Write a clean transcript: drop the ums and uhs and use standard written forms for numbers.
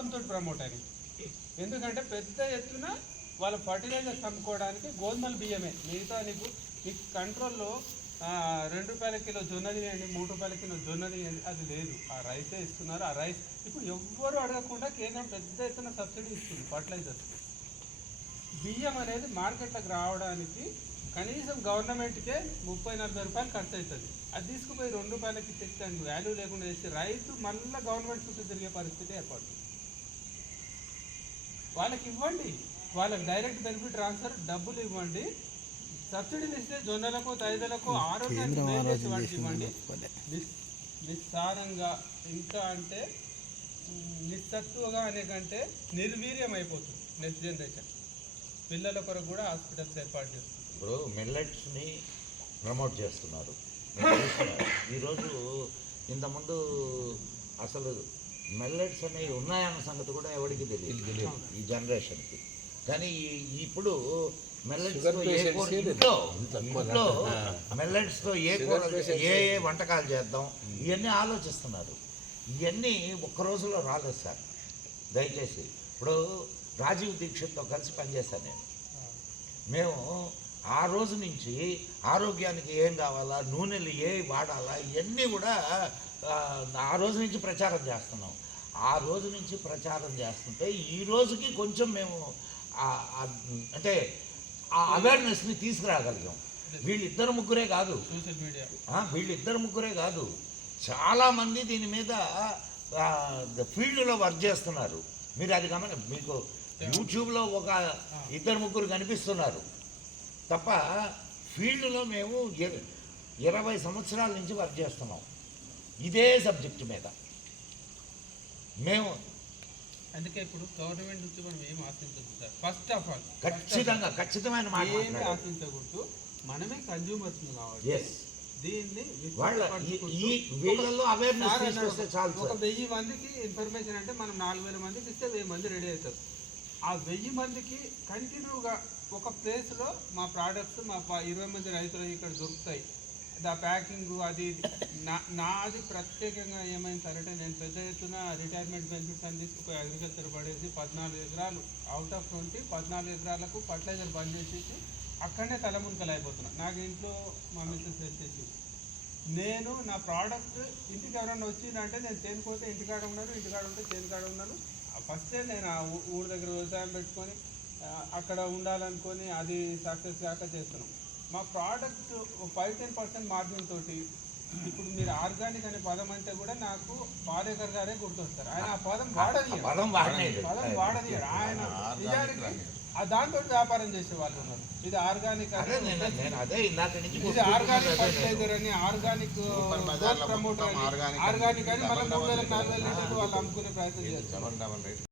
స్వార్థంతో ప్రమోట్ అయినాయి. ఎందుకంటే పెద్ద ఎత్తున వాళ్ళ ఫర్టిలైజర్స్ అమ్ముకోవడానికి గోధుమల బియ్యమే. మిగతా నీకు కంట్రోల్లో 2 రూపాయల కిలో జొన్న తీయండి, 3 రూపాయల కిలో జొన్న తీయండి, అది లేదు. ఆ రైసే ఇస్తున్నారు. ఆ రైస్ ఇప్పుడు ఎవ్వరు అడగకుండా కేంద్రం పెద్ద ఎత్తున సబ్సిడీ ఇస్తుంది ఫర్టిలైజర్స్. బియ్యం అనేది మార్కెట్లోకి రావడానికి కనీసం గవర్నమెంట్కే 30-40 రూపాయలు ఖర్చు అవుతుంది. అది తీసుకుపోయి 2 రూపాయలకి తెచ్చి వాల్యూ లేకుండా చేసి రైతు మళ్ళీ గవర్నమెంట్ చుట్టూ తిరిగే పరిస్థితి ఏర్పడుతుంది. వాళ్ళకి ఇవ్వండి, వాళ్ళకి డైరెక్ట్ బెనిఫిట్ ట్రాన్స్ఫర్ డబ్బులు ఇవ్వండి, సబ్సిడీలు ఇస్తే జొన్నలకు తైదలకు ఆరోగ్యానికి మేలు చేసి వాటికి ఇవ్వండి. నిస్సారంగా ఇంకా అంటే నిస్సత్తుగా అనే కంటే నిర్వీర్యం అయిపోతుంది నెక్స్ట్ జనరేషన్. పిల్లల కొరకు కూడా హాస్పిటల్స్ ఏర్పాటు చేస్తున్నారు. ఇప్పుడు మిల్లెట్స్ని ప్రమోట్ చేస్తున్నారు. ఈరోజు ఇంతకుముందు అసలు మిల్లెట్స్ అనేవి ఉన్నాయన్న సంగతి కూడా ఎవరికి తెలియదు ఈ జనరేషన్కి. కానీ ఇప్పుడు మిల్లెట్స్తో ఇంట్లో మిల్లెట్స్తో ఏ వంటకాలు చేద్దాం ఇవన్నీ ఆలోచిస్తున్నారు. ఇవన్నీ ఒక్క రోజులో రాలేదు సార్. దయచేసి ఇప్పుడు రాజీవ్ దీక్షిత్తో కలిసి పనిచేశాను నేను. మేము ఆ రోజు నుంచి ఆరోగ్యానికి ఏం కావాలా, నూనెలు ఏ వాడాలా, ఇవన్నీ కూడా ఆ రోజు నుంచి ప్రచారం చేస్తున్నాం. ఆ రోజు నుంచి ప్రచారం చేస్తుంటే ఈ రోజుకి కొంచెం మేము అంటే ఆ అవేర్నెస్ని తీసుకురాగలిగాం. వీళ్ళిద్దరు ముగ్గురే కాదు, చాలామంది దీని మీద ఫీల్డ్లో వర్క్ చేస్తున్నారు. మీరు అది మీకు యూట్యూబ్లో ఒక 2-3 కనిపిస్తున్నారు తప్ప ఫీల్డ్లో మేము 20 సంవత్సరాల నుంచి వర్క్ చేస్తున్నాం ఇదే సబ్జెక్టు మీద. మేము అందుకే ఇప్పుడు గవర్నమెంట్ నుంచి మనం ఏం ఆశించదు సార్. ఫస్ట్ ఆఫ్ ఆల్ ఖచ్చితమైన మాట ఏమి ఆశించకూడదు, మనమే కన్జ్యూమర్స్ కావాలి. దీన్ని వీళ్ళలో అవేర్నెస్ చాలు. ఒక 1000 మందికి ఇన్ఫర్మేషన్ అంటే మనం 4000 మందికి ఇస్తే 1000 మంది రెడీ అవుతారు. ఆ 1000 మందికి కంటిన్యూగా ఒక ప్లేస్లో మా ప్రోడక్ట్స్ మా 20 మంది రైతులు ఇక్కడ దొరుకుతాయి. ఆ ప్యాకింగ్ అది నాది ప్రత్యేకంగా ఏమైంది సార్ అంటే నేను పెద్ద ఎత్తున రిటైర్మెంట్ బెనిఫిట్స్ అని తీసుకుపోయి అగ్రికల్చర్ పడేసి 14 ఎకరాలు అవుట్ ఆఫ్ 20 14 ఎకరాలకు ఫర్టిలైజర్ బంద్ చేసేసి అక్కడనే తలమునకలు అయిపోతున్నాను. నాకు ఇంట్లో మా మిస్సెస్ వచ్చేసి నేను నా ప్రోడక్ట్ ఇంటికి ఎవరైనా వచ్చిందంటే నేను చేనుకోతే ఇంటికాడ ఉన్నాను, ఇంటికాడ ఉంటే చేనుకాడ ఉన్నాను. ఫస్టే నేను ఆ ఊరి దగ్గర వ్యవసాయం పెట్టుకొని అక్కడ ఉండాలనుకొని అది సక్సెస్ కాక చేస్తున్నాం. మా ప్రోడక్ట్ 5-10% మార్జిన్ తోటి ఇప్పుడు మీరు ఆర్గానిక్ అనే పదం అంటే కూడా నాకు పాలేకర్ గారే గుర్తొస్తారు. ఆయన ఆ పదం వాడది ఆయన నిజానికి దాంతో వ్యాపారం చేసే వాళ్ళు ఉన్నారు. ఇది ఆర్గానిక్ ఇది ఆర్గానిక్ ఫర్టిలైజర్ అని ఆర్గానిక్ ప్రమోటర్ ఆర్గానిక్ అని మనం 3000-4000 లీటర్లు వాళ్ళు అమ్ముకునే ప్రయత్నం చేస్తారు.